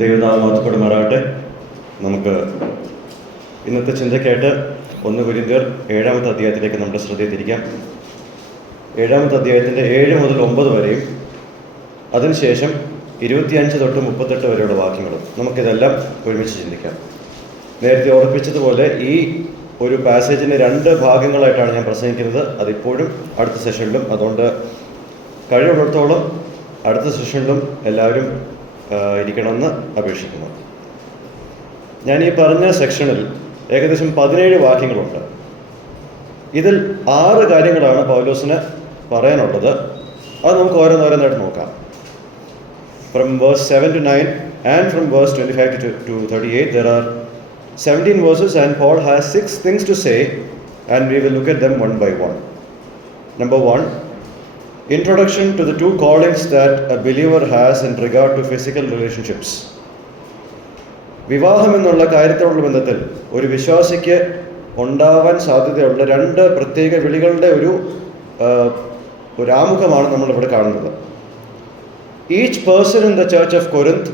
ദൈവനാമം മഹത്വപ്പെടുമാറാകട്ടെ. നമുക്ക് ഇന്നത്തെ ചിന്തയ്ക്കായിട്ട് 1 കൊരിന്ത്യർ 7-ാമത്തെ അധ്യായത്തിലേക്ക് നമ്മുടെ ശ്രദ്ധ തിരിക്കാം. 7-ാമത്തെ അധ്യായത്തിൻ്റെ 7 മുതൽ 9 വരെയും അതിനുശേഷം 25 തൊട്ട് 38 വരെയുള്ള വാക്യങ്ങളും നമുക്കിതെല്ലാം ഒരുമിച്ച് ചിന്തിക്കാം. നേരത്തെ ഓർപ്പിച്ചതുപോലെ ഈ ഒരു പാസേജിൻ്റെ 2 ഭാഗങ്ങളായിട്ടാണ് ഞാൻ പ്രസംഗിക്കുന്നത്. അതിപ്പോഴും അടുത്ത സെഷനിലും, അതുകൊണ്ട് കഴിവുള്ളിടത്തോളം അടുത്ത സെഷനിലും എല്ലാവരും ഇരിക്കണമെന്ന് അപേക്ഷിക്കുന്നു. ഞാൻ ഈ പറഞ്ഞ സെക്ഷനിൽ ഏകദേശം 17 വാക്യങ്ങളുണ്ട്. ഇതിൽ 6 കാര്യങ്ങളാണ് പൗലോസിന് പറയാനുള്ളത്. അത് നമുക്ക് ഓരോന്നോരോന്നായിട്ട് നോക്കാം. From verse 7 to 9 and from verse 25 to 38 there are 17 verses, and Paul has 6 things to say, and we will look at them one by one. Number 1, introduction to the 2 callings that a believer has in regard to physical relationships. വിവാഹം എന്നുള്ള കാര്യത്തോടുള്ള ബന്ധത്തിൽ ഒരു വിശ്വാസിക്ക് ഉണ്ടാവാൻ സാധ്യതയുള്ള 2 പ്രത്യേക വിളികളുടെ ഒരു ആമുഖമാണ് നമ്മളിവിടെ കാണുന്നത്. Each person in the church of Corinth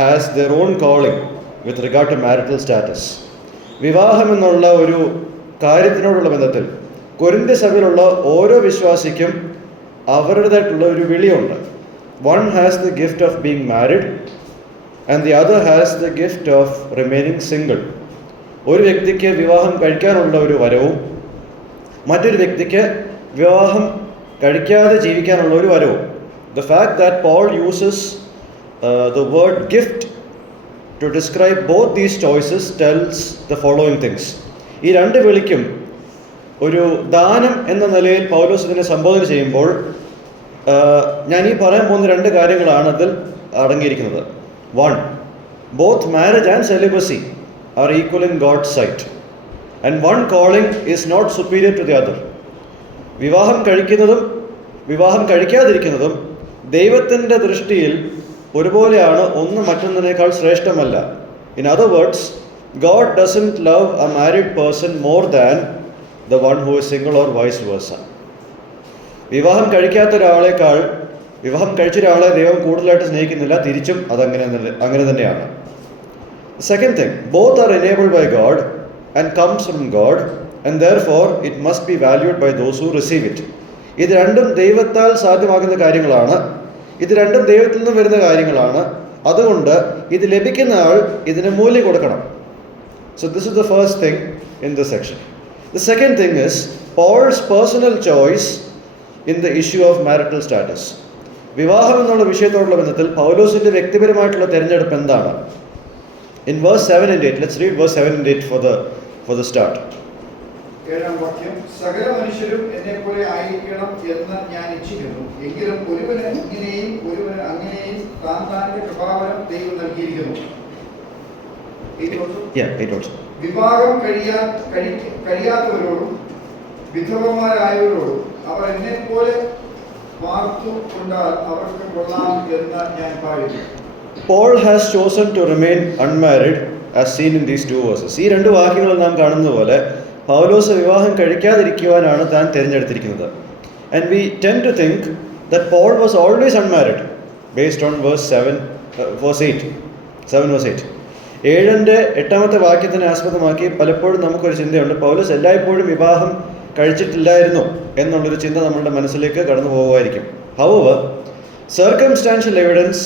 has their own calling with regard to marital status. വിവാഹം എന്നുള്ള ഒരു കാര്യത്തിനോടുള്ള ബന്ധത്തിൽ കൊരിന്ത്യ സഭയിലുള്ള ഓരോ വിശ്വാസിക്കും അവരുടേതായിട്ടുള്ള ഒരു വിളിയുണ്ട്. One has the gift of being married and the other has the gift of remaining single. ഒരു വ്യക്തിക്ക് വിവാഹം കഴിക്കാനുള്ള ഒരു വരവും മറ്റൊരു വ്യക്തിക്ക് വിവാഹം കഴിക്കാതെ ജീവിക്കാനുള്ള ഒരു വരവും. The fact that Paul uses the word gift to describe both these choices tells the following things. ഈ 2 വിളിക്കും ഒരു ദാനം എന്ന നിലയിൽ പൗലോസ് ഇതിനെ സംബോധന ചെയ്യുമ്പോൾ ഞാൻ ഈ പറയാൻ പോകുന്ന 2 കാര്യങ്ങളാണ് അതിൽ അടങ്ങിയിരിക്കുന്നത്. 1, both marriage and celibacy are equal in God's sight, and one calling is not superior to the other. വിവാഹം കഴിക്കുന്നതും വിവാഹം കഴിക്കാതിരിക്കുന്നതും ദൈവത്തിൻ്റെ ദൃഷ്ടിയിൽ ഒരുപോലെയാണ്, ഒന്ന് മറ്റൊന്നിനേക്കാൾ ശ്രേഷ്ഠമല്ല. In other words, God doesn't love a married person more than the one who is single, or vice versa. വിവാഹം കഴിക്കാത്ത ഒരാളേക്കാൾ വിവാഹം കഴിച്ച ഒരാളെ ദൈവം കൂടുതലായിട്ട് സ്നേഹിക്കുന്നില്ല, തിരിച്ചും അങ്ങനെ തന്നെയാണ്. Second thing, both are enabled by God and comes from God, and therefore it must be valued by those who receive it. ഇത് 2 ദൈവത്താൽ സാധ്യമാകുന്ന കാര്യങ്ങളാണ്. ഇത് 2 ദൈവത്തിൽ നിന്ന് വരുന്ന കാര്യങ്ങളാണ്. അതുകൊണ്ട് ഇത് ലഭിക്കുന്ന ആൾ ഇതിന് മൂല്യം കൊടുക്കണം. So this is the first thing in this section. The second thing is Paul's personal choice in the issue of marital status. വിവാഹം എന്നുള്ള വിഷയത്തോടുള്ള ബന്ധത്തിൽ പൗലോസിന്റെ വ്യക്തിപരമായിട്ടുള്ള തിരഞ്ഞെടുപ്പ് എന്താണ്? In verse 7 and 8, let's read verse 7 and 8 for the start. 7-ാം വാക്യം, സകല മനുഷ്യരും എന്നെപ്പോലെ ആയിരിക്കണം എന്ന് ഞാൻ ഇച്ഛിക്കുന്നു. എങ്കിലും ഒരുവന് ഇങ്ങനെയും ഒരുവന് അങ്ങനെയും താന്താന്റെ കൃപാവരം ദൈവം നൽകിയിരിക്കുന്നു. വിവാഹം കഴിയാത്തവരോടും വിധവമാരായവരോടും അവർ എന്നെപ്പോലെ വാർത്തുകൊണ്ടാൽ അവർക്ക് കൊള്ളാം എന്ന് ഞാൻ പാടുന്നു. Paul has chosen to remain unmarried as seen in these 2 verses. ഈ 2 വാക്യങ്ങൾ നാം കാണുന്നത് പോലെ പൗലോസ് വിവാഹം കഴിക്കാതിരിക്കുവാനാണ് താൻ തിരഞ്ഞെടുത്തിരിക്കുന്നത്. And we tend to think that Paul was always unmarried based on verse 8. 7-ന്റെ 8-ാമത്തെ വാക്യത്തിനെ ആസ്പദമാക്കി പലപ്പോഴും നമുക്കൊരു ചിന്തയുണ്ട്, പൗലോസ് എല്ലായ്പ്പോഴും വിവാഹം കഴിച്ചിട്ടില്ലായിരുന്നു എന്നുള്ളൊരു ചിന്ത നമ്മളുടെ മനസ്സിലേക്ക് കടന്നു പോകുമായിരിക്കും. However, circumstantial evidence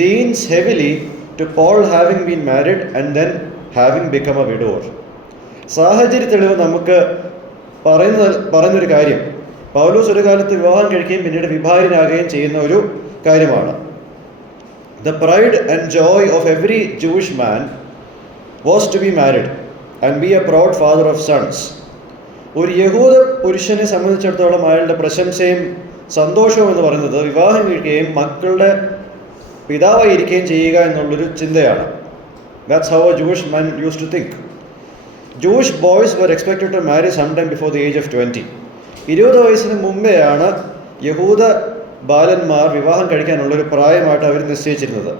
leans heavily to Paul having been married and then having become a widower. സാഹചര്യ തെളിവ് നമുക്ക് പറയുന്നൊരു കാര്യം, പൗലോസ് ഒരു കാലത്ത് വിവാഹം കഴിക്കുകയും പിന്നീട് വിഭാര്യനാകുകയും ചെയ്യുന്ന ഒരു കാര്യമാണ്. The pride and joy of every Jewish man was to be married and be a proud father of sons. ഒരു യഹൂദ പുരുഷനെ സംബന്ധിച്ചിടത്തോളം അയാളുടെ പ്രശംസയും സന്തോഷവും എന്ന് പറയുന്നത് വിവാഹം കഴിക്കുകയും മക്കളുടെ പിതാവായിരിക്കുകയും ചെയ്യുക എന്നുള്ളൊരു ചിന്തയാണ്. That's how a Jewish man used to think. Jewish boys were expected to marry sometime before the age of 20. 20 വയസ്സിന് മുമ്പെയാണ് യഹൂദ ബാലന്മാർ വിവാഹം കഴിക്കാനുള്ളൊരു പ്രായമായിട്ട് അവർ നിശ്ചയിച്ചിരുന്നത്.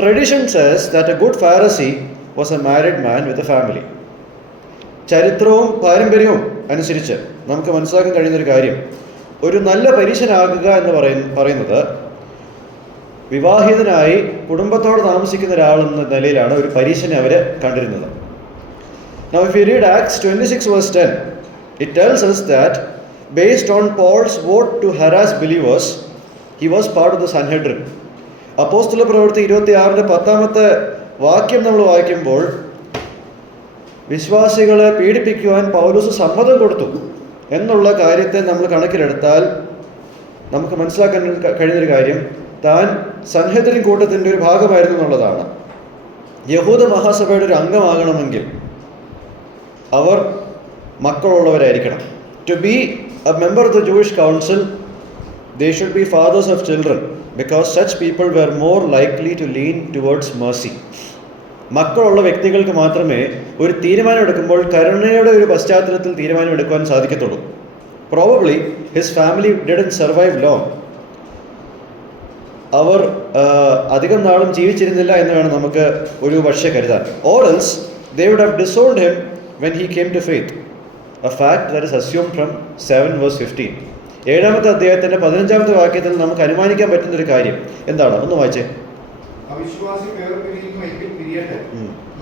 Tradition says that a good Pharisee was a married man with a family. ചരിത്രവും പാരമ്പര്യവും അനുസരിച്ച് നമുക്ക് മനസ്സിലാക്കാൻ കഴിയുന്നൊരു കാര്യം, ഒരു നല്ല പരീശനാകുക എന്ന് പറയുന്നത് വിവാഹിതനായി കുടുംബത്തോടെ താമസിക്കുന്ന ഒരാളെന്ന നിലയിലാണ് ഒരു പരീശനെ അവർ കണ്ടിരുന്നത്. Now if you read Acts 26 verse 10, it tells us that based on Paul's vote to harass believers, he was part of the Sanhedrin. അപ്പോസ്തല പ്രവൃത്തി 26:10 വാക്യം നമ്മൾ വായിക്കുമ്പോൾ വിശ്വാസികളെ പീഡിപ്പിക്കുവാൻ പൗലോസ് സമ്മതം കൊടുത്തു എന്നുള്ള കാര്യത്തെ നമ്മൾ കണക്കിലെടുത്താൽ നമുക്ക് മനസ്സിലാക്കാൻ കഴിയുന്നൊരു കാര്യം, താൻ സൻഹെദ്രിൻ കൂട്ടത്തിൻ്റെ ഒരു ഭാഗമായിരുന്നു എന്നുള്ളതാണ്. യഹൂദ മഹാസഭയുടെ ഒരു അംഗമാകണമെങ്കിൽ അവർ മക്കളുള്ളവരായിരിക്കണം. To be a member of the Jewish council, they should be fathers of children because such people were more likely to lean towards mercy. മക്കളുള്ള വ്യക്തികൾക്ക് മാത്രമേ ഒരു തീരുമാനം എടുക്കുമ്പോൾ കരുണയുടെ ഒരു പശ്ചാത്തലത്തിൽ തീരുമാനം എടുക്കുവാൻ സാധിക്കത്തുള്ളൂ. Probably his family didn't survive long. അവർ അധികം നാളും ജീവിച്ചിരുന്നില്ല എന്ന് വേണം നമുക്ക് ഒരു പക്ഷേ കരുതാൻ. Or else they would have disowned him when he came to faith, a fact that is assumed from 7 verse 15. 7-ാമത്തെ അധ്യായത്തിന്റെ 15-ാമത്തെ വാക്യത്തിൽ നമുക്ക് അനുമാനിക്കാൻ പറ്റുന്ന ഒരു കാര്യം എന്താണ്? ഒന്ന് വായിച്ചേ. അവിശ്വാസി വേർപിരിയുന്നുവെങ്കിൽ പിരിയട്ടെ,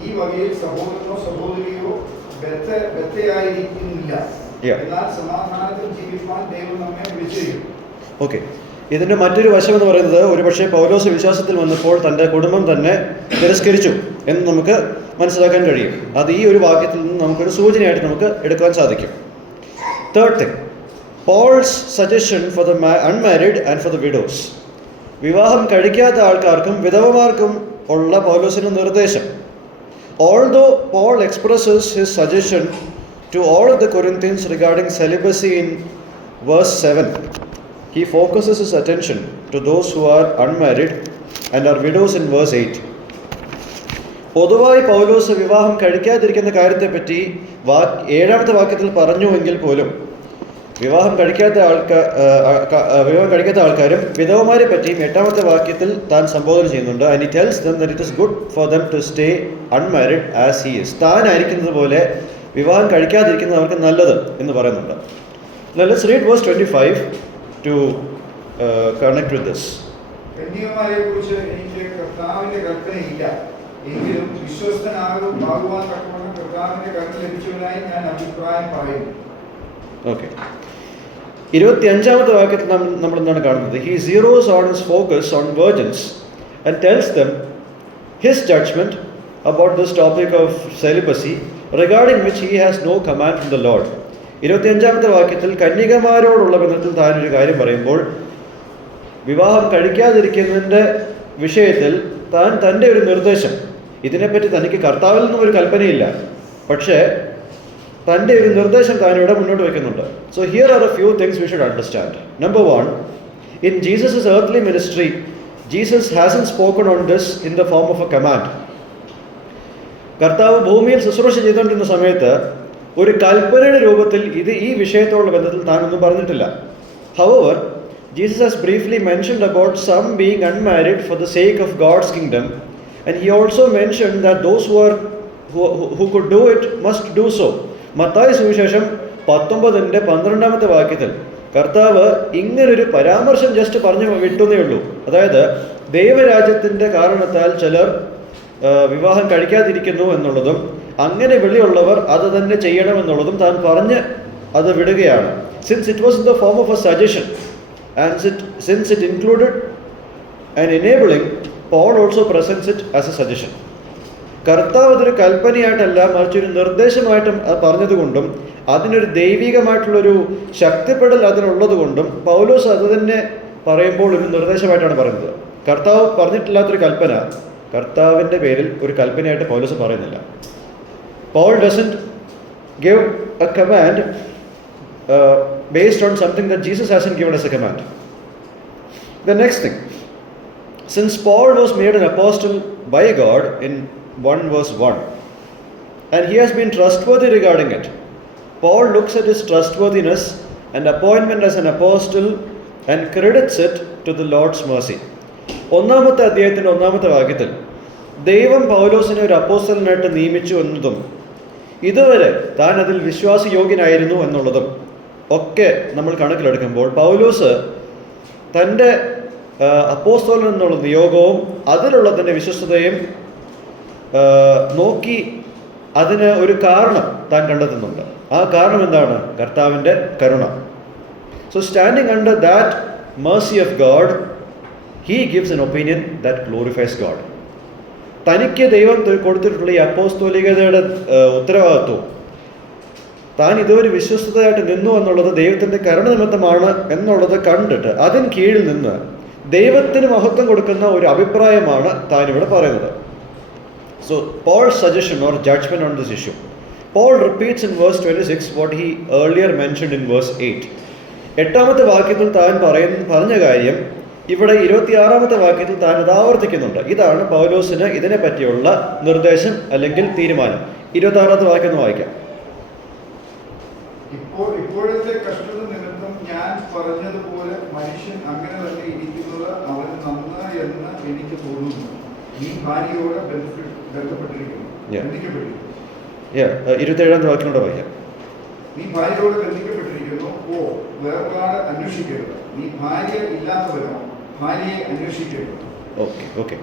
ഈ വകയിൽ സഹോദരനോ സഹോദരിയോ ബദ്ധയായിരിക്കുന്നില്ല, എന്നാൽ സമാധാനത്തിൽ ജീവിക്കാൻ ദൈവം നമ്മെ വിളിച്ചിരിക്കും. ഓക്കെ, ഇതിന്റെ മറ്റൊരു വശം എന്ന് പറയുന്നത്, ഒരുപക്ഷെ പൗലോസ് വിശ്വാസത്തിൽ വന്നപ്പോൾ തൻ്റെ കുടുംബം തന്നെ തിരസ്കരിച്ചു എന്ന് നമുക്ക് മനസ്സിലാക്കാൻ കഴിയും. അത് ഈ ഒരു വാക്യത്തിൽ നിന്ന് നമുക്കൊരു സൂചനയായിട്ട് നമുക്ക് എടുക്കാൻ സാധിക്കും. Third thing, Paul's suggestion for the unmarried and for the widows. വിവാഹം കഴിക്കാത്ത ആൾക്കാർക്കും വിധവമാർക്കും ഉള്ള പൗലോസിന്റെ നിർദ്ദേശം. Although Paul expresses his suggestion to all of the Corinthians regarding celibacy in verse 7, he focuses his attention to those who are unmarried and are widows in verse 8. പൊതുവായി പൗലോസ് വിവാഹം കഴിക്കാതിരിക്കുന്ന കാര്യത്തെപ്പറ്റി 7-ാമത്തെ വാക്യത്തിൽ പറഞ്ഞുവെങ്കിൽ പോലും വിവാഹം കഴിക്കാത്ത ആൾക്കാരും വിധവമാരെ പറ്റിയും 8-ാമത്തെ വാക്യത്തിൽ താൻ സംബോധന ചെയ്യുന്നുണ്ട്. And he tells them that it is good for them to stay unmarried as he is. താനായിരിക്കുന്നത് പോലെ വിവാഹം കഴിക്കാതിരിക്കുന്നത് അവർക്ക് നല്ലത് എന്ന് പറയുന്നുണ്ട്. Now let's read verse 25 to connect with this. കന്യകമാരെ കുറിച്ച് എനിക്ക് കർത്താവിന്റെ കൽപ്പനയില്ല, എങ്കിലും വിശ്വസ്തനാകുവാൻ തക്കവണ്ണം കർത്താവിന്റെ കൽപ്പന ലഭിച്ചവനായി ഞാൻ അഭിപ്രായം പറയുന്നു. ഓക്കെ, 25-ാമത്തെ വാക്യത്തിൽ നമ്മൾ എന്താണ് കാണുന്നത്? He zeroes on his focus on virgins and tells them his judgment about this topic of celibacy, regarding which he has no command from the Lord. 25-ാമത്തെ വാക്യത്തിൽ കന്യകമാരോടുള്ള ബന്ധത്തിൽ താൻ ഒരു കാര്യം പറയുമ്പോൾ, വിവാഹം കഴിക്കാതിരിക്കുന്നതിൻ്റെ വിഷയത്തിൽ താൻ തൻ്റെ ഒരു നിർദ്ദേശം, ഇതിനെപ്പറ്റി തനിക്ക് കർത്താവിൽ നിന്നും ഒരു കൽപ്പനയില്ല, പക്ഷേ തൻ്റെ ഒരു നിർദ്ദേശം താനിവിടെ മുന്നോട്ട് വയ്ക്കുന്നുണ്ട്. So here are a few things we should understand. Number 1, in Jesus earthly ministry, Jesus hasn't spoken on this in the form of a command. കർത്താവ് ഭൂമിയിൽ ശുശ്രൂഷ ചെയ്തുകൊണ്ടിരുന്ന സമയത്ത് ഒരു കൽപ്പനയുടെ രൂപത്തിൽ ഈ വിഷയത്തോടുള്ള ബന്ധത്തിൽ താനൊന്നും പറഞ്ഞിട്ടില്ല. However, Jesus has briefly mentioned about some being unmarried for the sake of God's kingdom, and he also mentioned that those who could do it must do so. Mathai സുവിശേഷം 19-12 വാക്യത്തിൽ കർത്താവ് ഇങ്ങനൊരു പരാമർശം ജസ്റ്റ് പറഞ്ഞു വിട്ടുന്നേ ഉള്ളൂ. അതായത് ദൈവരാജ്യത്തിൻ്റെ കാരണത്താൽ ചിലർ വിവാഹം കഴിക്കാതിരിക്കുന്നു എന്നുള്ളതും അങ്ങനെ വിളിയുള്ളവർ അത് തന്നെ ചെയ്യണമെന്നുള്ളതും താൻ പറഞ്ഞ് അത് വിടുകയാണ്. Since it was in the form of A suggestion and since it included an enabling, Paul also presents it as a suggestion. കർത്താവ് അതൊരു കൽപ്പനയായിട്ടല്ല മറിച്ചൊരു നിർദ്ദേശമായിട്ടും പറഞ്ഞതുകൊണ്ടും അതിനൊരു ദൈവികമായിട്ടുള്ളൊരു ശക്തിപ്പെടൽ അതിനുള്ളത് കൊണ്ടും പൗലോസ് അത് തന്നെ പറയുമ്പോൾ ഒരു നിർദ്ദേശമായിട്ടാണ് പറയുന്നത്. കർത്താവ് പറഞ്ഞിട്ടില്ലാത്തൊരു കൽപ്പന കർത്താവിൻ്റെ പേരിൽ ഒരു കൽപ്പനയായിട്ട് പൗലോസ് പറയുന്നില്ല. Paul doesn't give a command based on something that Jesus hasn't given as a command. The next thing, since Paul was made an apostle by God in 1 verse 1, and he has been trustworthy regarding it, Paul looks at his trustworthiness and appointment as an apostle and credits it to the Lord's mercy. 1-ാമത്തെ അധ്യായത്തിൻ്റെ 1-ാമത്തെ വാക്യത്തിൽ ദൈവം പൗലോസിനെ ഒരു അപ്പോസ്തലനായിട്ട് നിയമിച്ചു എന്നതും ഇതുവരെ താൻ അതിൽ വിശ്വാസയോഗ്യനായിരുന്നു എന്നുള്ളതും ഒക്കെ നമ്മൾ കണക്കിലെടുക്കുമ്പോൾ പൗലോസ് തൻ്റെ അപ്പോസ്തലൻ എന്നുള്ള നിയോഗവും അതിലുള്ള തൻ്റെ വിശ്വസ്തതയും നോക്കി അതിന് ഒരു കാരണം താൻ കണ്ടെത്തുന്നുണ്ട്. ആ കാരണം എന്താണ്? കർത്താവിൻ്റെ കരുണ. So standing under that mercy of God, he gives an opinion that glorifies God. തനിക്ക് ദൈവം കൊടുത്തിട്ടുള്ള ഈ അപ്പോസ്തോലികതയുടെ ഉത്തരവാദിത്വം താൻ ഇതൊരു വിശ്വസ്തയായിട്ട് നിന്നു എന്നുള്ളത് ദൈവത്തിൻ്റെ കരുണ നിമിത്തമാണ് എന്നുള്ളത് കണ്ടിട്ട് അതിന് കീഴിൽ നിന്ന് ദൈവത്തിന് മഹത്വം കൊടുക്കുന്ന ഒരു അഭിപ്രായമാണ് താൻ ഇവിടെ പറയുന്നത്. So Paul's suggestion or judgment on this issue. Paul repeats in verse 26 what he earlier mentioned in verse 8. 8-ാമത്തെ വാക്യത്തിൽ താൻ പറഞ്ഞ കാര്യം ഇവിടെ 26-ാമത്തെ വാക്യത്തിൽ താൻ അത് ആവർത്തിക്കുന്നുണ്ട്. ഇതാണ് പൗലോസിന് ഇതിനെ പറ്റിയുള്ള നിർദ്ദേശം അല്ലെങ്കിൽ തീരുമാനം. 26-ാമത്തെ വാക്യം ഒന്ന് വായിക്കാം. ഇപ്പോഴത്തെ കഷ്ടത നിമിത്തം ഞാൻ പറഞ്ഞതുപോലെ മനുഷ്യൻ അങ്ങനെ തന്നെ ഇരിക്കുന്നത് അവന് നന്നായി എന്ന് എനിക്ക് തോന്നുന്നു. നീ ഭാര്യയോട് ബന്ധപ്പെട്ടിരിക്കുന്നു. 27-ാമത്തെ വാക്യം കൂടെ വായിക്കാം. നീ ഭാര്യയോട് ബന്ധിക്കപ്പെട്ടിരിക്കുന്നു. ഓ, വേർപാട് അന്വേഷിക്കരുത്. നീ ഭാര്യ ഇല്ലാത്തവനോ ഭാര്യയെ അന്വേഷിക്കരുത്. Okay.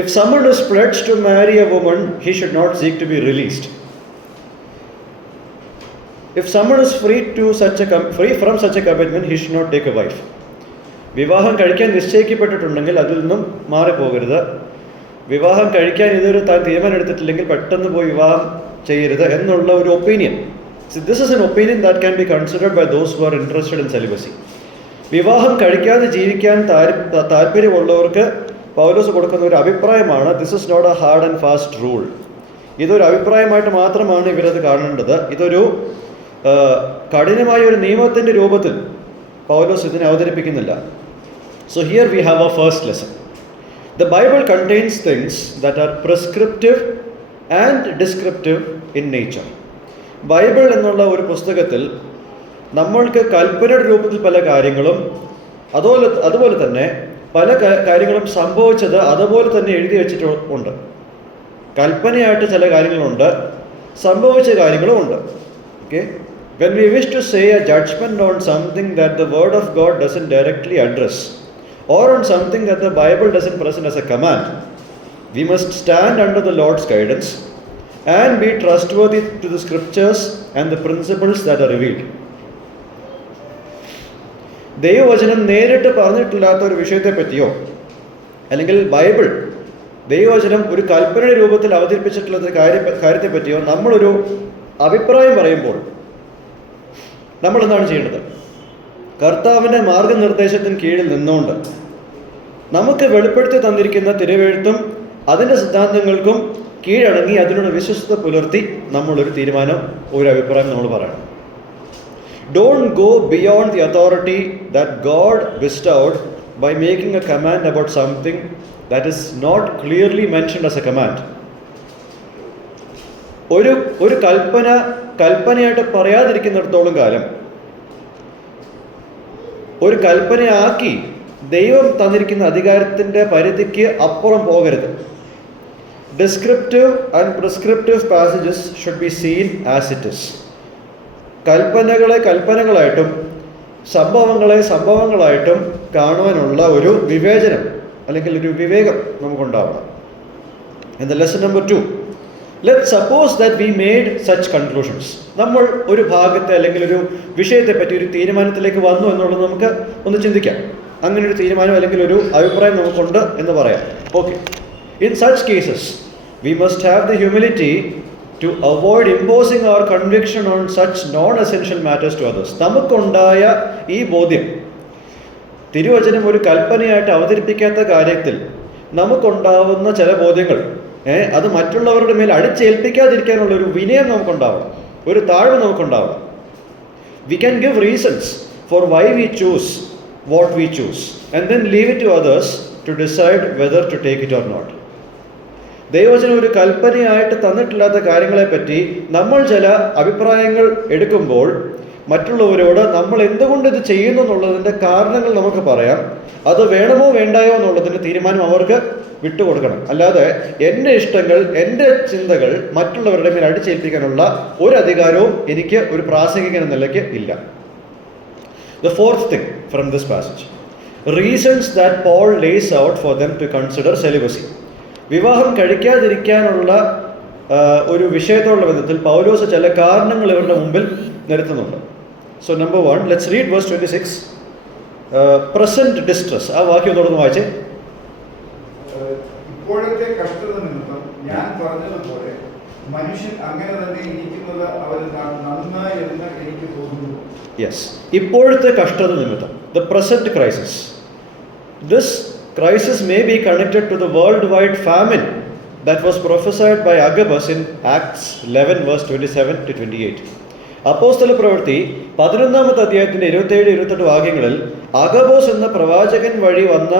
If someone is pledged to marry a woman, he should not seek to be released. If someone is free from such a commitment, he should not take a wife. വിവാഹം കഴിക്കാൻ നിശ്ചയിക്കപ്പെട്ടിട്ടുണ്ടെങ്കിൽ അതിൽ നിന്നും മാറിപ്പോകരുത്. വിവാഹം കഴിക്കാൻ ഇതൊരു താൻ തീരുമാനം എടുത്തിട്ടില്ലെങ്കിൽ പെട്ടെന്ന് പോയി വിവാഹം ചെയ്യരുത് എന്നുള്ള ഒരു opinion. So this is an opinion that can be considered by those who are interested in celibacy. വിവാഹം കഴിക്കാതെ ജീവിക്കാൻ താല്പര്യമുള്ളവർക്ക് പൗലോസ് കൊടുക്കുന്ന ഒരു അഭിപ്രായമാണ്. This is not a hard and fast rule. ഇതൊരു അഭിപ്രായമായിട്ട് മാത്രമാണ് ഇവരത് കാണേണ്ടത്. ഇതൊരു കഠിനമായ ഒരു നിയമത്തിൻ്റെ രൂപത്തിൽ പൗലോസ് ഇതിനെ അവതരിപ്പിക്കുന്നില്ല. So here we have our first lesson. The Bible contains things that are prescriptive and descriptive in nature. Bible എന്നുള്ള ഒരു പുസ്തകത്തിൽ നമ്മൾക്ക് കൽപ്പനയുടെ രൂപത്തിൽ പല കാര്യങ്ങളും അതുപോലെ തന്നെ പല കാര്യങ്ങളും സംഭവിച്ചത് അതുപോലെ തന്നെ എഴുതി വെച്ചിട്ടുണ്ട്. കൽപ്പനയായിട്ട് ചില കാര്യങ്ങളുണ്ട്, സംഭവിച്ച കാര്യങ്ങളുമുണ്ട്. Okay, when we wish to say a judgment on something that the word of God doesn't directly address or on something that the Bible doesn't present as a command, we must stand under the Lord's guidance and be trustworthy to the scriptures and the principles that are revealed. ദൈവവചനം നേരിട്ട് പറഞ്ഞിട്ടില്ലാത്ത ഒരു വിഷയത്തെ പറ്റിയോ അല്ലെങ്കിൽ Bible ദൈവവചനം ഒരു കൽപ്പനയുടെ രൂപത്തിൽ അവതരിപ്പിച്ചിട്ടുള്ള കാര്യത്തെ പറ്റിയോ നമ്മളൊരു അഭിപ്രായം പറയുമ്പോൾ നമ്മൾ എന്താണ് ചെയ്യേണ്ടത്? കർത്താവിൻ്റെ മാർഗനിർദ്ദേശത്തിന് കീഴിൽ നിന്നുകൊണ്ട് നമുക്ക് വെളിപ്പെടുത്തി തന്നിരിക്കുന്ന തിരുവെഴുത്തും അതിൻ്റെ സിദ്ധാന്തങ്ങൾക്കും കീഴടങ്ങി അതിനോട് വിശ്വസ്തത പുലർത്തി നമ്മളൊരു തീരുമാനം, ഒരു അഭിപ്രായം നമ്മൾ പറയണം. Don't go beyond the authority that God bestowed by making a command about something that is not clearly mentioned as a command. ഒരു കൽപ്പനയായിട്ട് പറയാതിരിക്കുന്നിടത്തോളം കാലം, ഒരു കൽപ്പനയാക്കി ദൈവം തന്നിരിക്കുന്ന അധികാരത്തിൻ്റെ പരിധിക്ക് അപ്പുറം പോകരുത്. Descriptive and prescriptive passages should be seen as it is. കൽപ്പനകളെ കൽപ്പനകളായിട്ടും സംഭവങ്ങളായിട്ടും കാണുവാനുള്ള ഒരു വിവേചനം അല്ലെങ്കിൽ ഒരു വിവേകം നമുക്കുണ്ടാവണം. And the lesson number 2, let's suppose that we made such conclusions. നമ്മൾ ഒരു ഭാഗത്തെ അല്ലെങ്കിൽ ഒരു വിഷയത്തെ പറ്റി ഒരു തീരുമാനത്തിലേക്ക് വന്നു എന്നുള്ളത് നമുക്ക് ഒന്ന് ചിന്തിക്കാം. അങ്ങനെ ഒരു തീരുമാനം അല്ലെങ്കിൽ ഒരു അഭിപ്രായം നമുക്കുണ്ട് എന്ന് പറയാം. Okay, in such cases we must have the humility to avoid imposing our conviction on such non-essential matters to others. നമുക്കുണ്ടായ ഈ ബോധ്യം, തിരുവചനം ഒരു കൽപ്പനയായിട്ട് അവതരിപ്പിക്കാത്ത കാര്യത്തിൽ നമുക്കുണ്ടാവുന്ന ചില ബോധ്യങ്ങൾ അത് മറ്റുള്ളവരുടെ മേൽ അടിച്ചേൽപ്പിക്കാതിരിക്കാനുള്ള ഒരു വിനയം നമുക്കുണ്ടാവണം, ഒരു താഴ്മ നമുക്കുണ്ടാവണം. We can give reasons for why we choose what we choose and then leave it to others to decide whether to take it or not. ദൈവവചനം ഒരു കൽപ്പനയായിട്ട് തന്നിട്ടില്ലാത്ത കാര്യങ്ങളെപ്പറ്റി നമ്മൾ ചില അഭിപ്രായങ്ങൾ എടുക്കുമ്പോൾ മറ്റുള്ളവരോട് നമ്മൾ എന്തുകൊണ്ട് ഇത് ചെയ്യുന്നു എന്നുള്ളതിൻ്റെ കാരണങ്ങൾ നമുക്ക് പറയാം. അത് വേണമോ വേണ്ടായോ എന്നുള്ളതിൻ്റെ തീരുമാനം അവർക്ക് വിട്ടുകൊടുക്കണം. അല്ലാതെ എൻ്റെ ഇഷ്ടങ്ങൾ, എൻ്റെ ചിന്തകൾ മറ്റുള്ളവരുടെ മേൽ അടിച്ചേൽപ്പിക്കാനുള്ള ഒരു അധികാരവും എനിക്ക് ഒരു പ്രാസംഗികൻ എന്ന നിലയ്ക്ക് ഇല്ല. The fourth thing from this passage, reasons that Paul lays out for them to consider celibacy. വിവാഹം കഴിക്കാതിരിക്കാനുള്ള ഒരു വിഷയത്തോടുള്ള വിധത്തിൽ പൗലോസ് ചില കാരണങ്ങൾ ഇവരുടെ മുമ്പിൽ നിരത്തുന്നുണ്ട്. So number 1, let's read verse 26. Present distress, ആ വാക്യം തുടർന്ന് വായിച്ചേ. ഇപ്പോഴത്തെ കഷ്ടത നിമിത്തം ഞാൻ പറഞ്ഞതുപോലെ മനുഷ്യൻ അങ്ങനെ തന്നെ ഇരിക്കുന്നത് അവന് നന്നായി എന്ന് എനിക്ക് തോന്നുന്നു. യെസ്, ഇപ്പോഴത്തെ കഷ്ടത നിമിത്തം, the present crisis. This crisis may be connected to the worldwide famine that was prophesied by Agabus in Acts 11 verse 27 to 28. അപ്പോസ്തല പ്രവൃത്തി 11-ാമത്തെ അധ്യായത്തിന്റെ 27-28 വാക്യങ്ങളിൽ അഗബോസ് എന്ന പ്രവാചകൻ വഴി വന്ന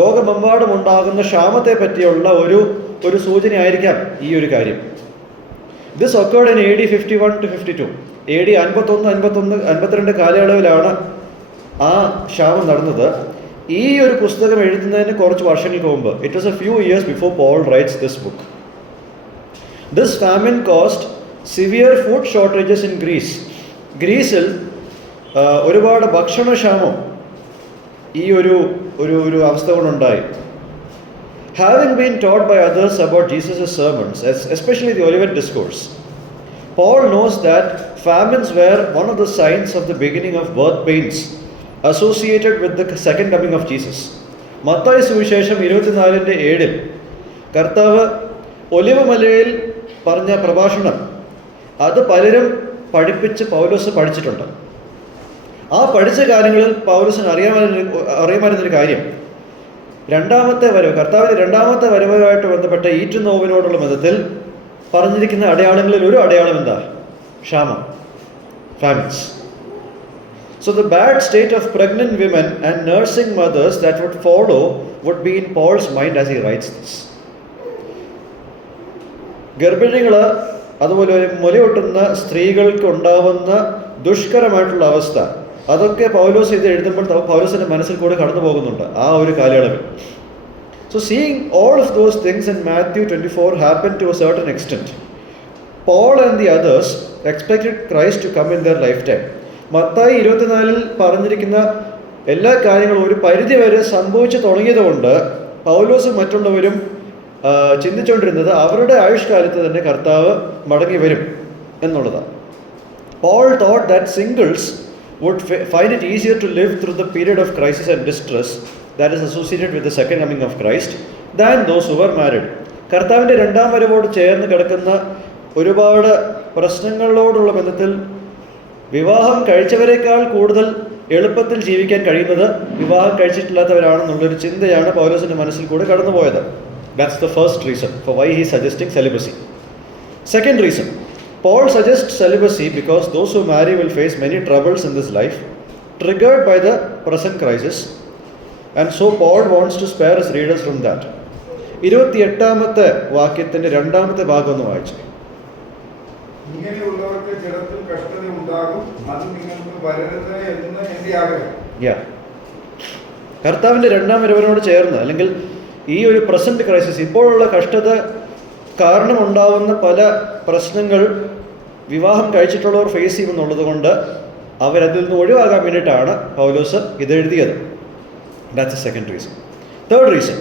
ലോകമെമ്പാടും ഉണ്ടാകുന്ന ക്ഷാമത്തെ പറ്റിയുള്ള ഒരു സൂചനയായിരിക്കാം ഈ ഒരു കാര്യം. This occurred in AD 51 to 52. AD 51-52 കാലയളവിലാണ് ആ ക്ഷാമം നടന്നത്. ഈ ഒരു പുസ്തകം എഴുതുന്നതിന് കുറച്ച് വർഷങ്ങൾക്ക് മുമ്പ്, it was a few years before Paul writes this book. This famine cost severe food shortages in Greece. ഗ്രീസിൽ ഒരുപാട് ഭക്ഷണക്ഷാമം ഈ ഒരു അവസ്ഥ കൊണ്ടുണ്ടായി. Having been taught by others about Jesus' sermons, especially the Olivet Discourse, Paul knows that famines were one of the signs of the beginning of birth pains associated with the second coming of Jesus. Mathai സുവിശേഷം 24:7 കർത്താവ് olive മലയിൽ പറഞ്ഞ പ്രഭാഷണം അത് പലരും പഠിപ്പിച്ച് പൗലോസ് പഠിച്ചിട്ടുണ്ട്. ആ പഠിച്ച കാര്യങ്ങളിൽ പൗലോസിന് അറിയാമായിരുന്നൊരു കാര്യം, രണ്ടാമത്തെ വരവ്, കർത്താവിൻ്റെ രണ്ടാമത്തെ വരവുമായിട്ട് ബന്ധപ്പെട്ട ഈറ്റുനോവിനോടുള്ള ബന്ധത്തിൽ പറഞ്ഞിരിക്കുന്ന അടയാളങ്ങളിൽ ഒരു അടയാളം എന്താ? ക്ഷാമം, famines. So the bad state of pregnant women and nursing mothers that would follow would be in Paul's mind as he writes this. ഗർഭിണികൾ, അതുപോലെ മുലയൂട്ടുന്ന സ്ത്രീകൾക്ക് ഉണ്ടാവുന്ന ദുഷ്കരമായിട്ടുള്ള അവസ്ഥ, അതൊക്കെ പൗലോസ് ഇത് എഴുതുമ്പോൾ പൗലോസിന്റെ മനസ്സിൽ കൂടെ കടന്നു പോകുന്നുണ്ട് ആ ഒരു കാലയളവിൽ. So seeing all of those things in Matthew 24 happened to a certain extent, Paul and the others expected Christ to come in their lifetime. Mathai 24 പറഞ്ഞിരിക്കുന്ന എല്ലാ കാര്യങ്ങളും ഒരു പരിധി വരെ സംഭവിച്ചു തുടങ്ങിയതുകൊണ്ട് പൗലോസും മറ്റുള്ളവരും ചിന്തിച്ചുകൊണ്ടിരുന്നത് അവരുടെ ആയുഷ്കാലത്ത് തന്നെ കർത്താവ് മടങ്ങി വരും എന്നുള്ളതാണ്. Paul thought that singles would find it easier to live through the period of crisis and distress that is associated with the second coming of Christ than those who were married. കർത്താവിൻ്റെ രണ്ടാം വരവോട് ചേർന്ന് കിടക്കുന്ന ഒരുപാട് പ്രശ്നങ്ങളോടുള്ള ബന്ധത്തിൽ വിവാഹം കഴിച്ചവരെക്കാൾ കൂടുതൽ എളുപ്പത്തിൽ ജീവിക്കാൻ കഴിയുന്നത് വിവാഹം കഴിച്ചിട്ടില്ലാത്തവരാണെന്നുള്ളൊരു ചിന്തയാണ് പൗലോസിൻ്റെ മനസ്സിൽ കൂടെ കടന്നുപോയത്. That's the first reason for why he suggesting celibacy. Second reason, Paul suggests celibacy because those who marry will face many troubles in this life, triggered by the present crisis, and so Paul wants to spare his readers from that. 28-ാമത്തെ വാക്യത്തിൻ്റെ 2-ാമത്തെ ഭാഗം ഒന്ന് വായിച്ചു. ഇങ്ങനെയുള്ളവർക്ക് ജഡത്തിൽ കഷ്ടത ഉണ്ടാകും, അത് നിങ്ങൾക്ക് വരരുത് എന്ന് എൻ്റെ ആഗ്രഹം. കർത്താവിൻ്റെ രണ്ടാം വരവിനോട് ചേർന്ന്, അല്ലെങ്കിൽ ഈ ഒരു പ്രസന്റ് ക്രൈസിസ്, ഇപ്പോഴുള്ള കഷ്ടത കാരണമുണ്ടാവുന്ന പല പ്രശ്നങ്ങൾ വിവാഹം കഴിച്ചിട്ടുള്ളവർ ഫേസ് ചെയ്യുമെന്നുള്ളത് കൊണ്ട് അവരതിൽ നിന്ന് ഒഴിവാകാൻ വേണ്ടിയിട്ടാണ് പൗലോസ് ഇതെഴുതിയത്. That's a second reason. Third reason,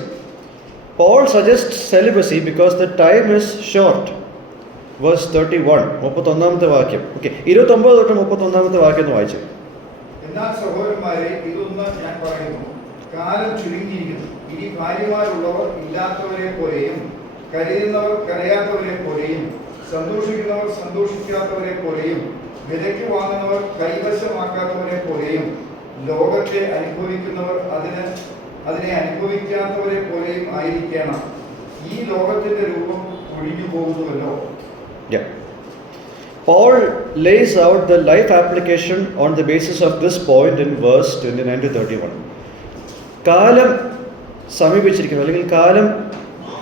Paul suggests celibacy because the time is short. Verse 31, 31-ാമത്തെ വാക്യം. ഓക്കെ, 29 തൊട്ട് 31-ാമത്തെ വാക്യം ഒന്ന് വായിച്ചു. എന്നാൽ സഹോദരന്മാരെ, ഇതൊന്ന് ഞാൻ പറയുന്നു, കാലം ചുരുങ്ങിയിരിക്കുന്നു. ഇനി ഭാര്യമാരുള്ളവർ ഇല്ലാത്തവരെ പോലെയും, കരയുന്നവർ കരയാത്തവരെ പോലെയും, സന്തോഷിക്കുന്നവർ സന്തോഷിക്കാത്തവരെ പോലെയും, വിലയ്ക്ക് വാങ്ങുന്നവർ കൈവശമാക്കാത്തവരെ പോലെയും, ലോകത്തെ അനുഭവിക്കുന്നവർ അതിനെ അനുഭവിക്കാത്തവരെ പോലെയും ആയിരിക്കണം. ഈ ലോകത്തിന്റെ രൂപം ഒഴിഞ്ഞു പോകുന്നുവല്ലോ. Paul lays out the life application on the basis of this point in verse 29 to 31. കാലം സമീപിച്ചിരിക്കുന്നു, അല്ലെങ്കിൽ കാലം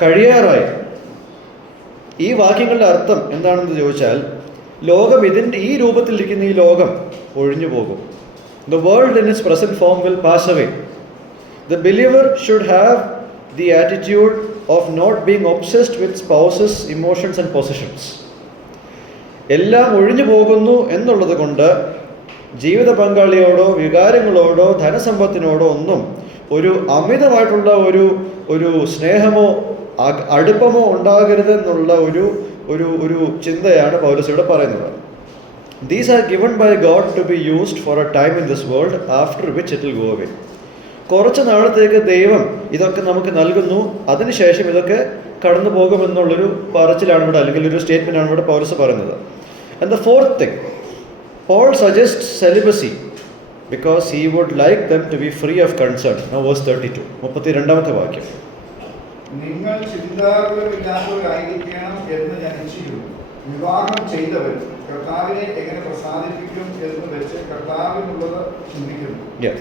കഴിയാറായി. ഈ വാക്യങ്ങളുടെ അർത്ഥം എന്താണെന്ന് ചോദിച്ചാൽ, ലോകം ഈ രൂപത്തിലിരിക്കുന്ന ഈ ലോകം ഒഴിഞ്ഞു പോകും. The world in its present form will pass away. The believer should have the attitude of not being obsessed with spouses, emotions and possessions. എല്ലാം ഒഴിഞ്ഞു പോകുന്നു എന്നുള്ളത് കൊണ്ട് ജീവിത പങ്കാളിയോടോ വികാരങ്ങളോടോ ധനസമ്പത്തിനോടോ ഒന്നും ഒരു അമിതമായിട്ടുള്ള ഒരു സ്നേഹമോ അടുപ്പമോ ഉണ്ടാകരുതെന്നുള്ള ഒരു ചിന്തയാണ് പൗലോസ് ഇവിടെ പറയുന്നത്. These are given by God to be used for a time in this world, after which it will go away. കുറച്ച് നാളത്തേക്ക് ദൈവം ഇതൊക്കെ നമുക്ക് നൽകുന്നു, അതിനുശേഷം ഇതൊക്കെ കടന്നു പോകുമെന്നുള്ളൊരു പറച്ചിലാണ് ഇവിടെ, അല്ലെങ്കിൽ ഒരു സ്റ്റേറ്റ്മെൻ്റ് ആണ് ഇവിടെ പൗലോസ് പറയുന്നത്. And the fourth thing, Paul suggests celibacy because he would like them to be free of concern. Now verse 32, 32ാമത്തെ വാക്യം. നിങ്ങൾ ചിന്താകുലമില്ലാത്തവരായിരിക്കണം എന്ന് ഞാൻ ഇച്ഛിക്കുന്നു. വിവാഹം ചെയ്തവർ കർത്താവിനെ എങ്ങനെ പ്രസാദിപ്പിക്കും എന്ന് വെച്ച് കർത്താവിനുള്ളത് ചിന്തിക്കുന്നു. Yeah.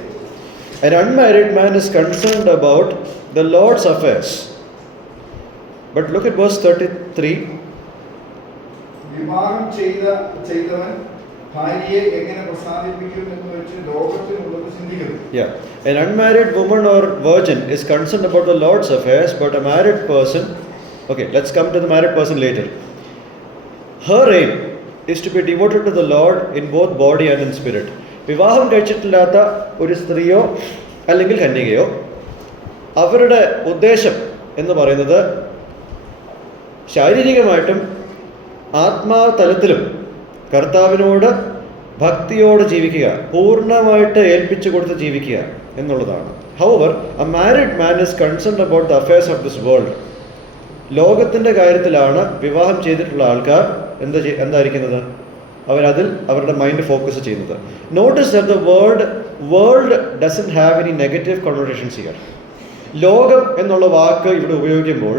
An unmarried man is concerned about the Lord's affairs. But look at verse 33. വിവാഹം ചെയ്തവൻ ഭാര്യയെ എങ്ങനെ പ്രസാദിപ്പിക്കും എന്ന് വെച്ച് ലോകത്തിനുള്ളത് ചിന്തിക്കുന്നു. Yeah. An unmarried woman or virgin is concerned about the Lord's affairs, but a married person, okay, let's come to the married person later. Her aim is to be devoted to the Lord in both body and in spirit. വിവാഹം കഴിച്ചിട്ടില്ലാത്ത ഒരു സ്ത്രീയോ അല്ലെങ്കിൽ കന്യകയോ അവരുടെ ഉദ്ദേശം എന്ന് പറയുന്നത് ശാരീരികമായിട്ടും ആത്മാതലത്തിലും കർത്താവിനോട് ഭക്തിയോട് ജീവിക്കുക, പൂർണ്ണമായിട്ട് ഏൽപ്പിച്ചു കൊടുത്ത് ജീവിക്കുക എന്നുള്ളതാണ്. However, a married man is concerned about the affairs of this world. ലോകത്തിൻ്റെ കാര്യത്തിലാണ് വിവാഹം ചെയ്തിട്ടുള്ള ആൾക്കാർ എന്തായിരിക്കുന്നത്, അവരതിൽ അവരുടെ മൈൻഡ് ഫോക്കസ് ചെയ്യുന്നത്. Notice that the world doesn't have any negative connotations here. ലോകം എന്നുള്ള വാക്ക് ഇവിടെ ഉപയോഗിക്കുമ്പോൾ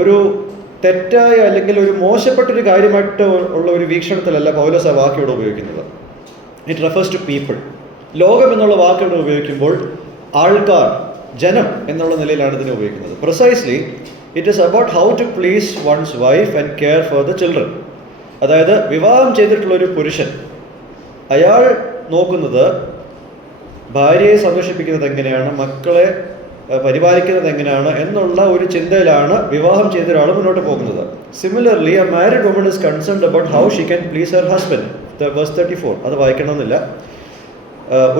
ഒരു തെറ്റായ അല്ലെങ്കിൽ ഒരു മോശപ്പെട്ടൊരു കാര്യമായിട്ട് ഉള്ള ഒരു വീക്ഷണത്തിലല്ല പൗലോസ് ആ വാക്ക് ഇവിടെ ഉപയോഗിക്കുന്നത്. It refers to people. ലോകം എന്നുള്ള വാക്ക് ഇവിടെ ഉപയോഗിക്കുമ്പോൾ ആൾക്കാർ, ജനം എന്നുള്ള നിലയിലാണ് ഇതിനെ ഉപയോഗിക്കുന്നത്. Precisely it is about how to please one's wife and care for the children. അതായത് വിവാഹം ചെയ്തിട്ടുള്ള ഒരു പുരുഷൻ, അയാൾ നോക്കുന്നത് ഭാര്യയെ സന്തോഷിപ്പിക്കുന്നത് എങ്ങനെയാണ്, മക്കളെ പരിപാലിക്കുന്നത് എങ്ങനെയാണ് എന്നുള്ള ഒരു ചിന്തയിലാണ് വിവാഹം ചെയ്ത ഒരാൾ മുന്നോട്ട് പോകുന്നത്. Similarly a married woman is concerned about how she can please her husband. Verse 34 അത് വായിക്കണമെന്നില്ല.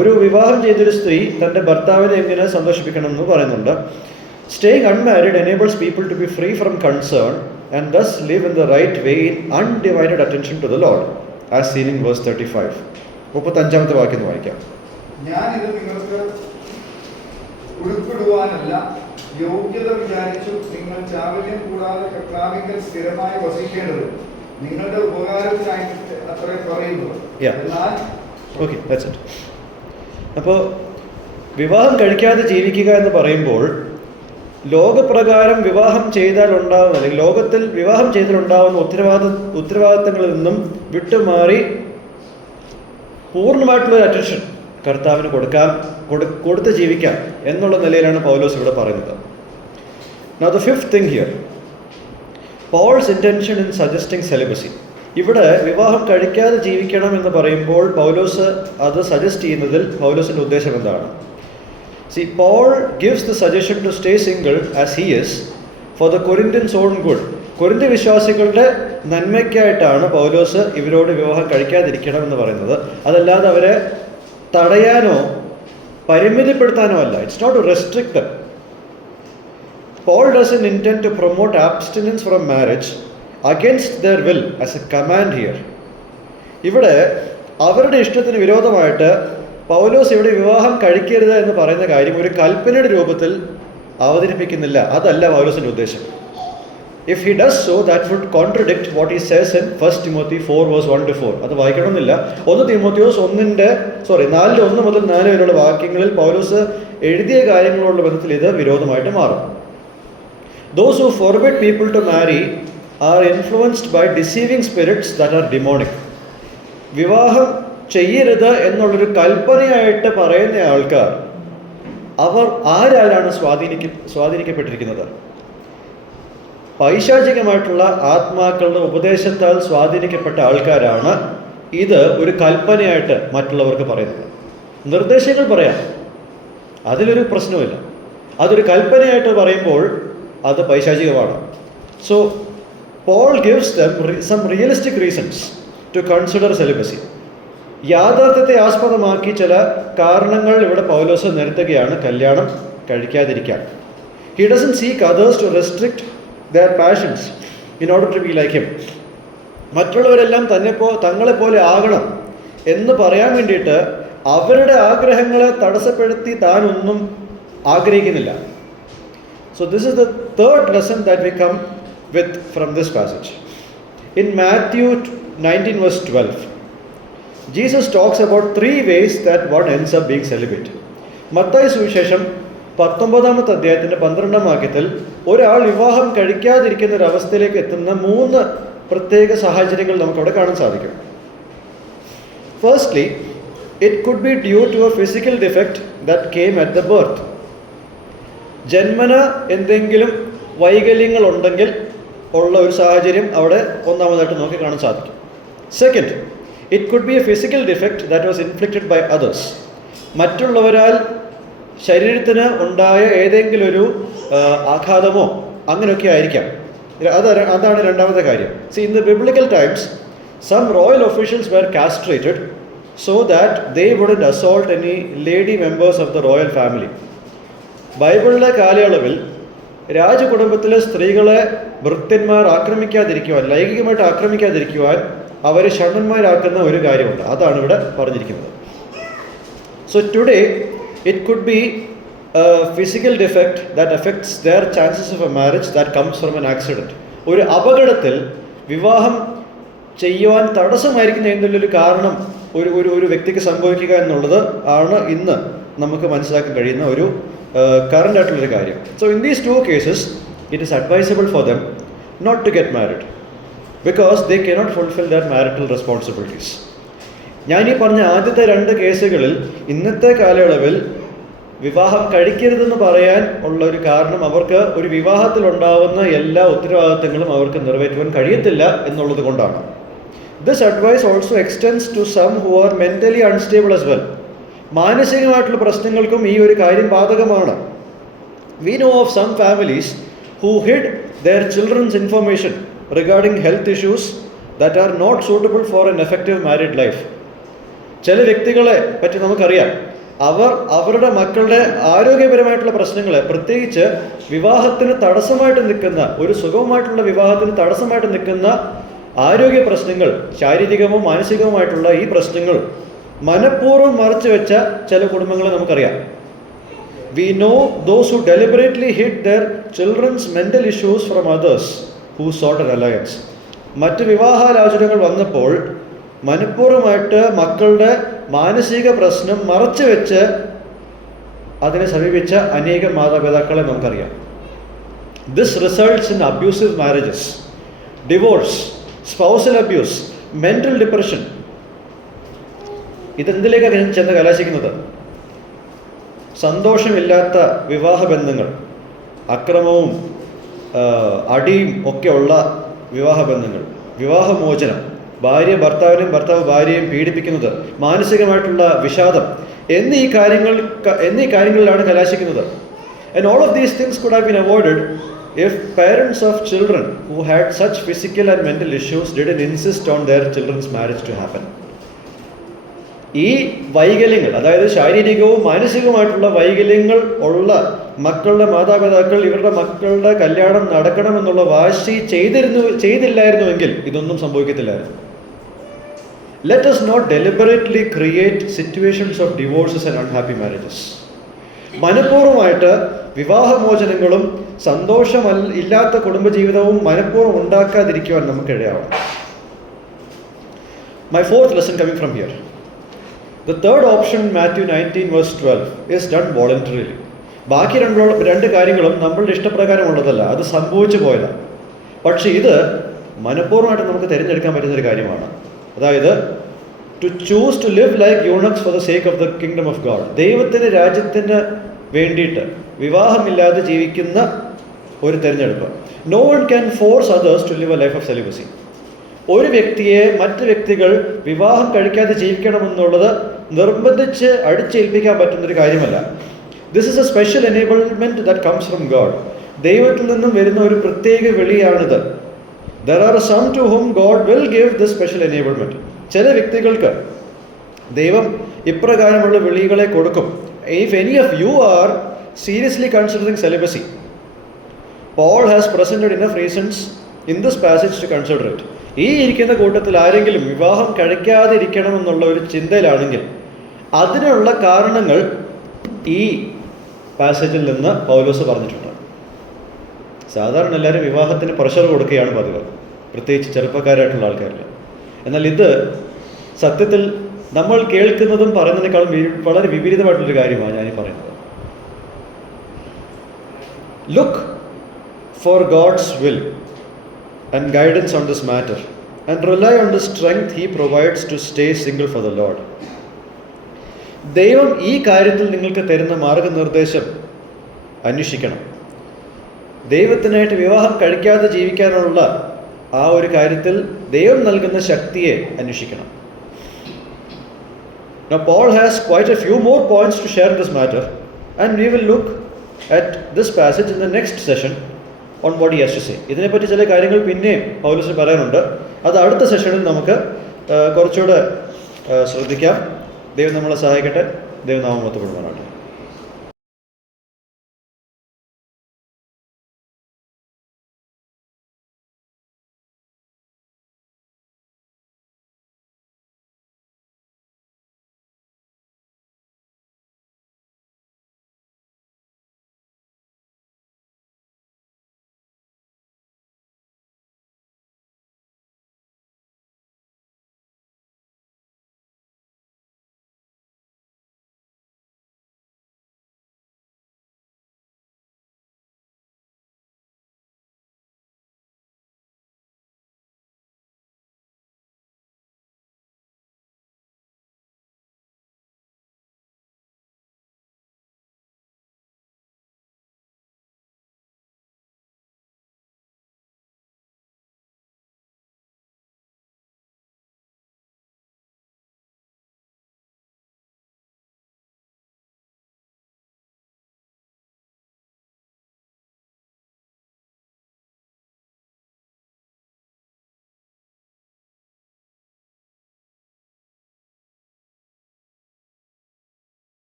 ഒരു വിവാഹം ചെയ്തൊരു സ്ത്രീ തൻ്റെ ഭർത്താവിനെ എങ്ങനെ സന്തോഷിപ്പിക്കണം എന്ന് പറയുന്നുണ്ട്. Staying unmarried enables people to be free from concern and thus live in the right way in undivided attention to the Lord, as seen in verse 35. 35ാമത്തെ വാക്യം വായിക്കാം. ഞാനിത് നിങ്ങൾക്ക് ഉൾപ്പെടുവാനല്ല, യോഗ്യത വിചാരിച്ചു നിങ്ങൾ ചാവല്യം കൂടാതെ കർത്താവിങ്കൽ സ്ഥിരമായി വസിക്കേണ്ടത് നിങ്ങളുടെ ഉപകാരത്തിനായി അത്രേ പറയുന്നു. എന്നാൽ ഓക്കെ, ദാറ്റ്സ് ഇറ്റ്. അപ്പോൾ വിവാഹം കഴിക്കാതെ ജീവിക്കുക എന്ന് പറയുമ്പോൾ ലോകപ്രകാരം വിവാഹം ചെയ്താൽ ഉണ്ടാകുന്ന, അല്ലെങ്കിൽ ലോകത്തിൽ വിവാഹം ചെയ്താൽ ഉണ്ടാകുന്ന ഉത്തരവാദിത്തങ്ങളിൽ നിന്നും വിട്ടുമാറി പൂർണ്ണമായിട്ടുള്ള അറ്റൻഷൻ കർത്താവിന് കൊടുത്ത് ജീവിക്കാം എന്നുള്ള നിലയിലാണ് പൗലോസ് ഇവിടെ പറയുന്നത്. Now the fifth thing here, Paul's intention in suggesting celibacy. ഇവിടെ വിവാഹം കഴിക്കാതെ ജീവിക്കണം എന്ന് പറയുമ്പോൾ പൗലോസ് അത് സജസ്റ്റ് ചെയ്യുന്നതിൽ പൗലോസിൻ്റെ ഉദ്ദേശം എന്താണ്? See, Paul gives the suggestion to stay single as he is for the Corinthians' own good. കൊരിന്ത്യ വിശ്വാസികളുടെ നന്മയ്ക്കായിട്ടാണ് പൗലോസ് ഇവരോട് വിവാഹം കഴിക്കാതിരിക്കണം എന്ന് പറയുന്നത്. അതല്ലാതെ അവരെ തടയാനോ പരിമിതിപ്പെടുത്താനോ അല്ല. It's not to restrict them. Paul doesn't intend to promote abstinence from marriage against their will as a command here. ഇവിടെ അവരുടെ ഇഷ്ടത്തിന് വിരോധമായിട്ട് പൗലോസ് ഇവിടെ വിവാഹം കഴിക്കരുത് എന്ന് പറയുന്ന കാര്യം ഒരു കൽപ്പനയുടെ രൂപത്തിൽ അവതരിപ്പിക്കുന്നില്ല. അതല്ല പൗലോസിൻ്റെ ഉദ്ദേശം. If he does so, that would contradict what he says in 1 Timothy 4 verse 1 to 4. അത് വായിക്കണമെന്നില്ല. 1 തിമോത്തിയോസ് 4:1 മുതൽ 4 വരെയുള്ള വാക്യങ്ങളിൽ പൗലോസ് എഴുതിയ കാര്യങ്ങളോടുള്ള ബന്ധത്തിൽ ഇത് വിരോധമായിട്ട് മാറും. Those who forbid people to marry are influenced by deceiving spirits that are demonic. വിവാഹം ചെയ്യരുത് എന്നുള്ളൊരു കൽപ്പനയായിട്ട് പറയുന്ന ആൾക്കാർ, അവർ ആരാലാണ് സ്വാധീനിക്കപ്പെട്ടിരിക്കുന്നത്? പൈശാചികമായിട്ടുള്ള ആത്മാക്കളുടെ ഉപദേശത്താൽ സ്വാധീനിക്കപ്പെട്ട ആൾക്കാരാണ് ഇത് ഒരു കൽപ്പനയായിട്ട് മറ്റുള്ളവർക്ക് പറയുന്നത്. നിർദ്ദേശങ്ങൾ പറയാം, അതിലൊരു പ്രശ്നമില്ല. അതൊരു കൽപ്പനയായിട്ട് പറയുമ്പോൾ അത് പൈശാചികമാണ്. So Paul gives them some realistic reasons to consider celibacy. യാഥാർത്ഥ്യത്തെ ആസ്പദമാക്കി ചില കാരണങ്ങൾ ഇവിടെ പൗലോസ് നിരത്തുകയാണ് കല്യാണം കഴിക്കാതിരിക്കാൻ. He doesn't seek others to restrict their passions in order to be like him. മറ്റുള്ളവരെല്ലാം തങ്ങളെപ്പോലെ ആകണം എന്ന് പറയാൻ വേണ്ടിയിട്ട് അവരുടെ ആഗ്രഹങ്ങളെ തടസ്സപ്പെടുത്തി താനൊന്നും ആഗ്രഹിക്കുന്നില്ല. So this is the third lesson that we come with from this passage. In Matthew 19 verse 12, Jesus talks about 3 ways that one ends up being celibate. Mathai സുവിശേഷം 19 അധ്യായത്തിന്റെ 12 വാക്യത്തിൽ ഒരാൾ വിവാഹം കഴിക്കാതിരിക്കുന്ന ഒരു അവസ്ഥയിലേക്ക് എത്തുന്ന 3 പ്രത്യേക സാഹചര്യങ്ങൾ നമുക്കവിടെ കാണാൻ സാധിക്കും. Firstly, it could be due to a physical defect that came at the birth. ജന്മന എന്തെങ്കിലും വൈകല്യങ്ങൾ ഉണ്ടെങ്കിൽ ഉള്ള ഒരു സാഹചര്യം അവിടെ ഒന്നാമതായിട്ട് നമുക്ക് കാണാൻ സാധിക്കും. Second, it could be a physical defect that was inflicted by others. മറ്റുള്ളവരാൽ ശരീരത്തിന് ഉണ്ടായ ഏതെങ്കിലും ഒരു ആഘാതമോ അങ്ങനെയൊക്കെ ആയിരിക്കാം. അതാണ് രണ്ടാമത്തെ കാര്യം. See, in the biblical times, some royal officials were castrated so that they wouldn't assault any lady members of the royal family. ബൈബിളിലെ കാലയളവിൽ രാജകുടുംബത്തിലെ സ്ത്രീകളെ ഭൃത്യന്മാർ ആക്രമിക്കാതിരിക്കുവാൻ, ലൈംഗികമായിട്ട് ആക്രമിക്കാതിരിക്കുവാൻ അവരെ ഷണ്ഡന്മാരാക്കുന്ന ഒരു കാര്യമുണ്ട്. അതാണ് ഇവിടെ പറഞ്ഞിരിക്കുന്നത്. So today it could be a physical defect that affects their chances of a marriage that comes from an accident. ഒരു അപകടത്തിൽ വിവാഹം ചെയ്യുവാൻ തടസ്സമായിരിക്കുന്ന എന്തെങ്കിലും കാരണം ഒരു വ്യക്തിക്ക് സംഭവിക്കുക എന്നുള്ളത് ആണ് ഇന്ന് നമുക്ക് മനസ്സിലാക്കാൻ കഴിയുന്ന ഒരു കറന്റ് ആയിട്ടുള്ളൊരു കാര്യം. So in these 2 cases it is advisable for them not to get married because they cannot fulfill their marital responsibilities. ഞാൻ ഈ പറഞ്ഞ ആദ്യത്തെ 2 കേസുകളിൽ ഇന്നത്തെ കാലയളവിൽ വിവാഹം കഴിക്കരുതെന്ന് പറയാൻ ഉള്ള ഒരു കാരണം അവർക്ക് ഒരു വിവാഹത്തിൽ ഉണ്ടാവുന്ന എല്ലാ ഉത്തരവാദിത്തങ്ങളും അവർക്ക് നിറവേറ്റുവാൻ കഴിയത്തില്ല എന്നുള്ളത് കൊണ്ടാണ്. This advice also extends to some who are mentally unstable as well. മാനസികമായിട്ടുള്ള പ്രശ്നങ്ങൾക്കും ഈ ഒരു കാര്യം ബാധകമാണ്. We know of some families who hid their children's information regarding health issues that are not suitable for an effective married life. ചില വ്യക്തികളെ പറ്റി നമുക്കറിയാം, അവർ അവരുടെ മക്കളുടെ ആരോഗ്യപരമായിട്ടുള്ള പ്രശ്നങ്ങളെ, പ്രത്യേകിച്ച് വിവാഹത്തിന് തടസ്സമായിട്ട് നിൽക്കുന്ന, ഒരു സുഗമമായിട്ടുള്ള വിവാഹത്തിന് തടസ്സമായിട്ട് നിൽക്കുന്ന ആരോഗ്യ പ്രശ്നങ്ങൾ, ശാരീരികമോ മാനസികവുമായിട്ടുള്ള ഈ പ്രശ്നങ്ങൾ മനഃപൂർവ്വം മറച്ചു വെച്ച ചില കുടുംബങ്ങളെ നമുക്കറിയാം. We know those who deliberately hid their children's mental issues from others who sought an alliance. മറ്റ് വിവാഹാലോചനകൾ വന്നപ്പോൾ മനഃപൂർവ്വമായിട്ട് മക്കളുടെ മാനസിക പ്രശ്നം മറച്ചു വെച്ച് അതിനെ സമീപിച്ച അനേകം മാതാപിതാക്കളെ നമുക്കറിയാം. This results in abusive marriages, divorce, spousal abuse, mental depression. ഇതെന്തിലേക്കാണ് ചെന്ന് കലാശിക്കുന്നത്? സന്തോഷമില്ലാത്ത വിവാഹ ബന്ധങ്ങൾ, അക്രമവും അടിയും ഒക്കെയുള്ള വിവാഹ ബന്ധങ്ങൾ, വിവാഹമോചനം, ഭാര്യ ഭർത്താവിനെയും ഭർത്താവ് ഭാര്യയെയും പീഡിപ്പിക്കുന്നത്, മാനസികമായിട്ടുള്ള വിഷാദം എന്നീ കാര്യങ്ങളിലാണ് കലാശിക്കുന്നത്. And all of these things could have been avoided if parents of children who had such physical and mental issues didn't insist on their children's marriage to happen. ഈ വൈകല്യങ്ങൾ, അതായത് ശാരീരികവും മാനസികവുമായിട്ടുള്ള വൈകല്യങ്ങൾ ഉള്ള മക്കളുടെ മാതാപിതാക്കൾ ഇവരുടെ മക്കളുടെ കല്യാണം നടക്കണമെന്നുള്ള വാശി ചെയ്തില്ലായിരുന്നുവെങ്കിൽ ഇതൊന്നും സംഭവിക്കത്തില്ലായിരുന്നു. Let us not deliberately create situations of divorces and unhappy marriages. മനഃപൂർവ്വമായിട്ട് വിവാഹമോചനങ്ങളും ഇല്ലാത്ത കുടുംബജീവിതവും മനഃപൂർവ്വം ഉണ്ടാക്കാതിരിക്കുവാൻ നമുക്ക് ഇടയാവണം. My 4th lesson coming from here. The third option, Matthew 19 verse 12, is done voluntarily. ബാക്കി 2 കാര്യങ്ങളും നമ്മളുടെ ഇഷ്ടപ്രകാരമുള്ളതല്ല, അത് സംഭവിച്ചു പോയതാണ്. പക്ഷേ ഇത് മനഃപൂർവ്വമായിട്ട് നമുക്ക് തിരഞ്ഞെടുക്കാൻ പറ്റുന്നൊരു കാര്യമാണ്. അതായത് to choose to live like eunuchs for the sake of the kingdom of God. ദൈവത്തിൻ്റെ രാജ്യത്തിന് വേണ്ടിയിട്ട് വിവാഹമില്ലാതെ ജീവിക്കുന്ന ഒരു തിരഞ്ഞെടുപ്പ്. No one can force others to live a life of celibacy. ഒരു വ്യക്തിയെ മറ്റ് വ്യക്തികൾ വിവാഹം കഴിക്കാതെ ജീവിക്കണമെന്നുള്ളത് നിർബന്ധിച്ച് അടിച്ചേൽപ്പിക്കാൻ പറ്റുന്നൊരു കാര്യമല്ല. This is a special enablement that comes from God. ദൈവത്തിൽ നിന്നും വരുന്ന ഒരു പ്രത്യേക വിളിയാണിത്. There are some to whom God will give this special enablement. ചില വ്യക്തികൾക്ക് ദൈവം ഇപ്രകാരമുള്ള വിളികളെ കൊടുക്കും. If any of you are seriously considering celibacy, Paul has presented enough reasons in this passage to consider it. ഈ ഇരിക്കുന്ന കൂട്ടത്തിൽ ആരെങ്കിലും വിവാഹം കഴിക്കാതിരിക്കണമെന്നുള്ള ഒരു ചിന്തയിലാണെങ്കിൽ അതിനുള്ള കാരണങ്ങൾ ഈ പാസേജിൽ നിന്ന് പൗലോസ് പറഞ്ഞിട്ടുണ്ട്. സാധാരണ എല്ലാവരും വിവാഹത്തിന് പ്രഷർ കൊടുക്കുകയാണ് പതിവ്, പ്രത്യേകിച്ച് ചെറുപ്പക്കാരായിട്ടുള്ള ആൾക്കാരിൽ. എന്നാൽ ഇത് സത്യത്തിൽ നമ്മൾ കേൾക്കുന്നതും പറയുന്നതിനേക്കാളും വളരെ വിപരീതമായിട്ടുള്ളൊരു കാര്യമാണ് ഞാനീ പറയുന്നത്. Look for God's will and guidance on this matter and rely on the strength He provides to stay single for the Lord. ദൈവം ഈ കാര്യത്തിൽ നിങ്ങൾക്ക് തരുന്ന മാർഗനിർദ്ദേശം അന്വേഷിക്കണം. ദൈവത്തിനായിട്ട് വിവാഹം കഴിക്കാതെ ജീവിക്കാനുള്ള ആ ഒരു കാര്യത്തിൽ ദൈവം നൽകുന്ന ശക്തിയെ അന്വേഷിക്കണം. Now Paul has quite a few more points to share in this matter, and we will look at this passage in the next session on what he has to say. ഇതിനെപ്പറ്റി ചില കാര്യങ്ങൾ പിന്നെയും പൗലോസിന് പറയാനുണ്ട്. അത് അടുത്ത സെഷനിൽ നമുക്ക് കുറച്ചുകൂടെ ശ്രദ്ധിക്കാം. ദൈവം നമ്മളെ സഹായിക്കട്ടെ. ദൈവനാമം മഹത്വപ്പെടുവാനാകട്ടെ.